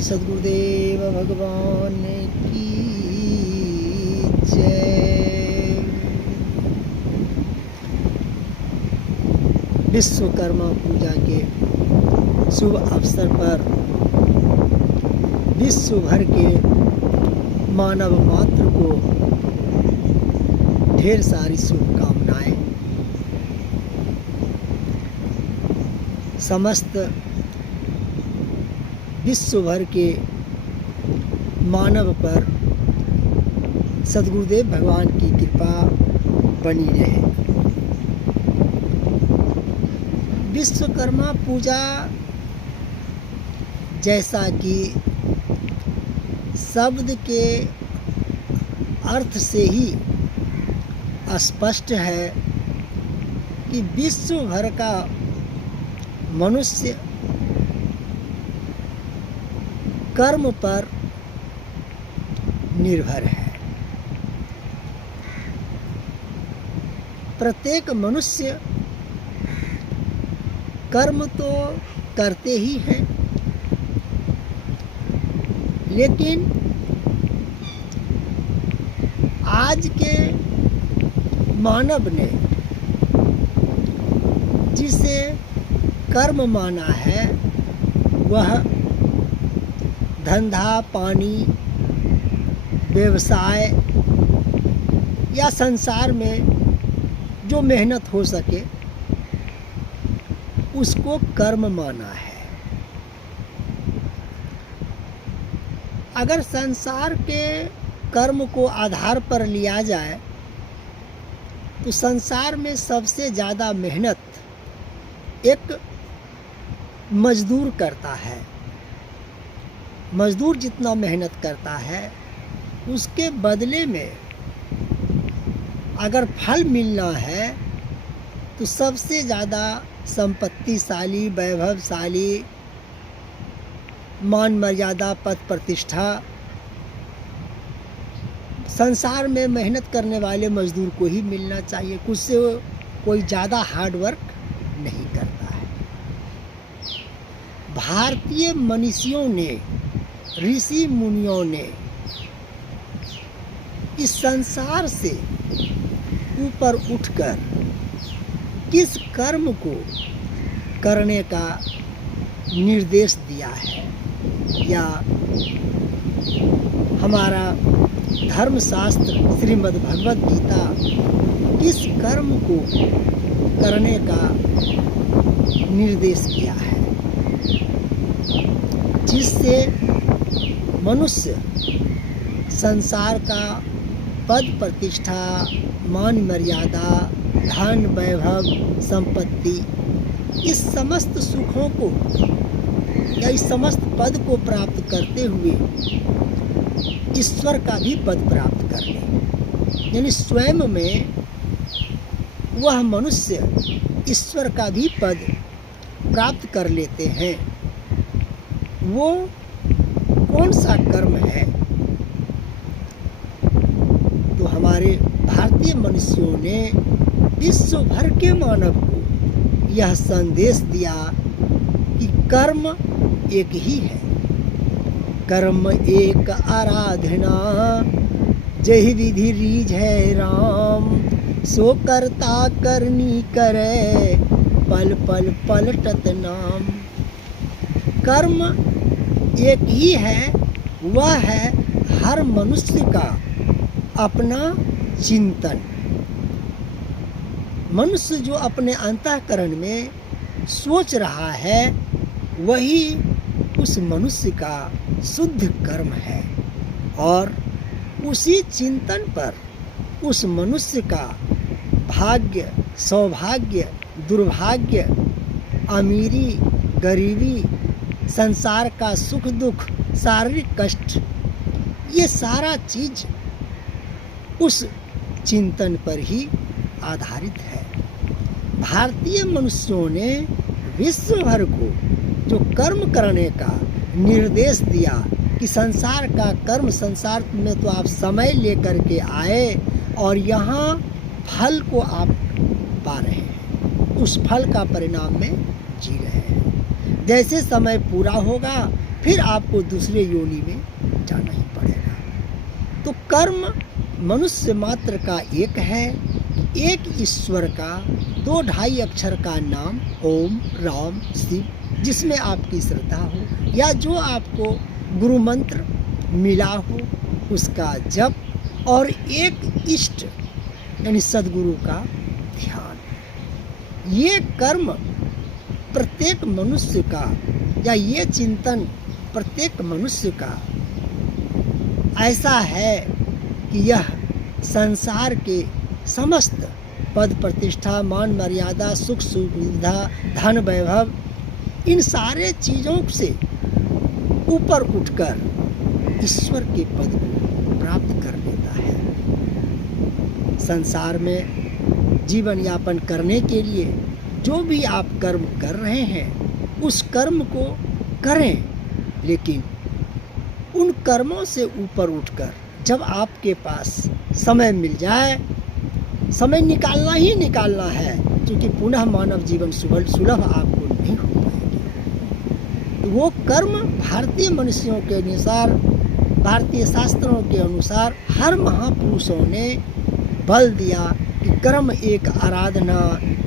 सद्गुरुदेव भगवान की जय। विश्वकर्मा पूजा के शुभ अवसर पर विश्व भर के मानव मात्र को ढेर सारी शुभकामनाएं। समस्त विश्व भर के मानव पर सद्गुरुदेव भगवान की कृपा बनी रहे। विश्वकर्मा पूजा जैसा कि शब्द के अर्थ से ही स्पष्ट है कि विश्व भर का मनुष्य कर्म पर निर्भर है। प्रत्येक मनुष्य कर्म तो करते ही हैं, लेकिन आज के मानव ने जिसे कर्म माना है वह धंधा पानी व्यवसाय या संसार में जो मेहनत हो सके उसको कर्म माना है। अगर संसार के कर्म को आधार पर लिया जाए तो संसार में सबसे ज़्यादा मेहनत एक मजदूर करता है। मजदूर जितना मेहनत करता है उसके बदले में अगर फल मिलना है तो सबसे ज़्यादा संपत्तिशाली, वैभवशाली, मान मर्यादा, पद प्रतिष्ठा संसार में मेहनत करने वाले मजदूर को ही मिलना चाहिए। कुछ से कोई ज़्यादा हार्ड वर्क नहीं करता है। भारतीय मनीषियों ने, ऋषि मुनियों ने इस संसार से ऊपर उठकर किस कर्म को करने का निर्देश दिया है, या हमारा धर्मशास्त्र श्रीमद् भगवद गीता किस कर्म को करने का निर्देश किया है, जिससे मनुष्य संसार का पद प्रतिष्ठा, मान मर्यादा, धन वैभव, संपत्ति, इस समस्त सुखों को या इस समस्त पद को प्राप्त करते हुए ईश्वर का भी पद प्राप्त कर ले। यानी स्वयं में वह मनुष्य ईश्वर का भी पद प्राप्त कर लेते हैं। वो कौन सा कर्म है? तो हमारे भारतीय मनुष्यों ने विश्व भर के मानव को यह संदेश दिया कि कर्म एक ही है। कर्म एक आराधना, जहि विधि रीझ है राम, सो करता करनी करे, पल पल पलटत नाम। कर्म एक ही है, वह है हर मनुष्य का अपना चिंतन। मनुष्य जो अपने अंतःकरण में सोच रहा है वही उस मनुष्य का शुद्ध कर्म है, और उसी चिंतन पर उस मनुष्य का भाग्य, सौभाग्य, दुर्भाग्य, अमीरी, गरीबी, संसार का सुख दुख, शारीरिक कष्ट, ये सारा चीज उस चिंतन पर ही आधारित है। भारतीय मनुष्यों ने विश्व भर को जो कर्म करने का निर्देश दिया कि संसार का कर्म, संसार में तो आप समय लेकर के आए और यहाँ फल को आप पा रहे हैं, उस फल का परिणाम में जी रहे हैं। जैसे समय पूरा होगा फिर आपको दूसरे योनि में जाना ही पड़ेगा। तो कर्म मनुष्य मात्र का एक है, एक ईश्वर का 2-2.5 अक्षर का नाम ओम, राम, शिव, जिसमें आपकी श्रद्धा हो या जो आपको गुरु मंत्र मिला हो उसका जप, और एक इष्ट यानी सद्गुरु का ध्यान। ये कर्म प्रत्येक मनुष्य का या ये चिंतन प्रत्येक मनुष्य का ऐसा है कि यह संसार के समस्त पद प्रतिष्ठा, मान मर्यादा, सुख सुविधा, धन वैभव, इन सारे चीज़ों से ऊपर उठकर ईश्वर के पद को प्राप्त कर लेता है। संसार में जीवन यापन करने के लिए जो भी आप कर्म कर रहे हैं उस कर्म को करें, लेकिन उन कर्मों से ऊपर उठकर जब आपके पास समय मिल जाए, समय निकालना ही निकालना है, क्योंकि पुनः मानव जीवन सुलभ आपको नहीं हो पाएगी। वो कर्म भारतीय मनुष्यों के अनुसार, भारतीय शास्त्रों के अनुसार हर महापुरुषों ने बल दिया कि कर्म एक आराधना,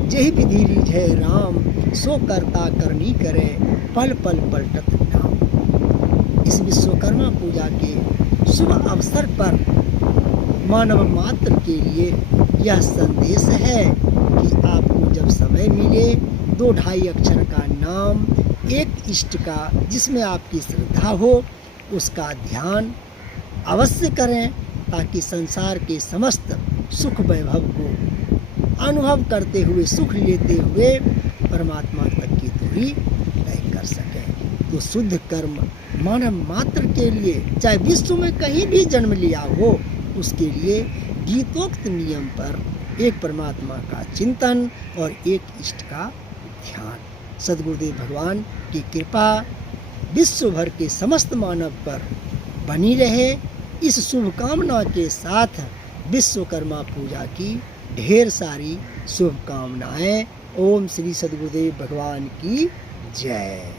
जही विधि रीझे राम, सो करता करनी करे, पल पल पलटत नाम। इस विश्वकर्मा पूजा के शुभ अवसर पर मानव मात्र के लिए यह संदेश है कि आपको जब समय मिले 2-2.5 अक्षर का नाम, एक इष्ट का जिसमें आपकी श्रद्धा हो उसका ध्यान अवश्य करें, ताकि संसार के समस्त सुख वैभव को अनुभव करते हुए, सुख लेते हुए परमात्मा तक की दूरी तय कर सकें। तो शुद्ध कर्म मानव मात्र के लिए, चाहे विश्व में कहीं भी जन्म लिया हो, उसके लिए गीतोक्त नियम पर एक परमात्मा का चिंतन और एक इष्ट का ध्यान। सद्गुरुदेव भगवान की कृपा विश्व भर के समस्त मानव पर बनी रहे, इस शुभकामना के साथ विश्वकर्मा पूजा की ढेर सारी शुभकामनाएं। ओम श्री सद्गुरुदेव भगवान की जय।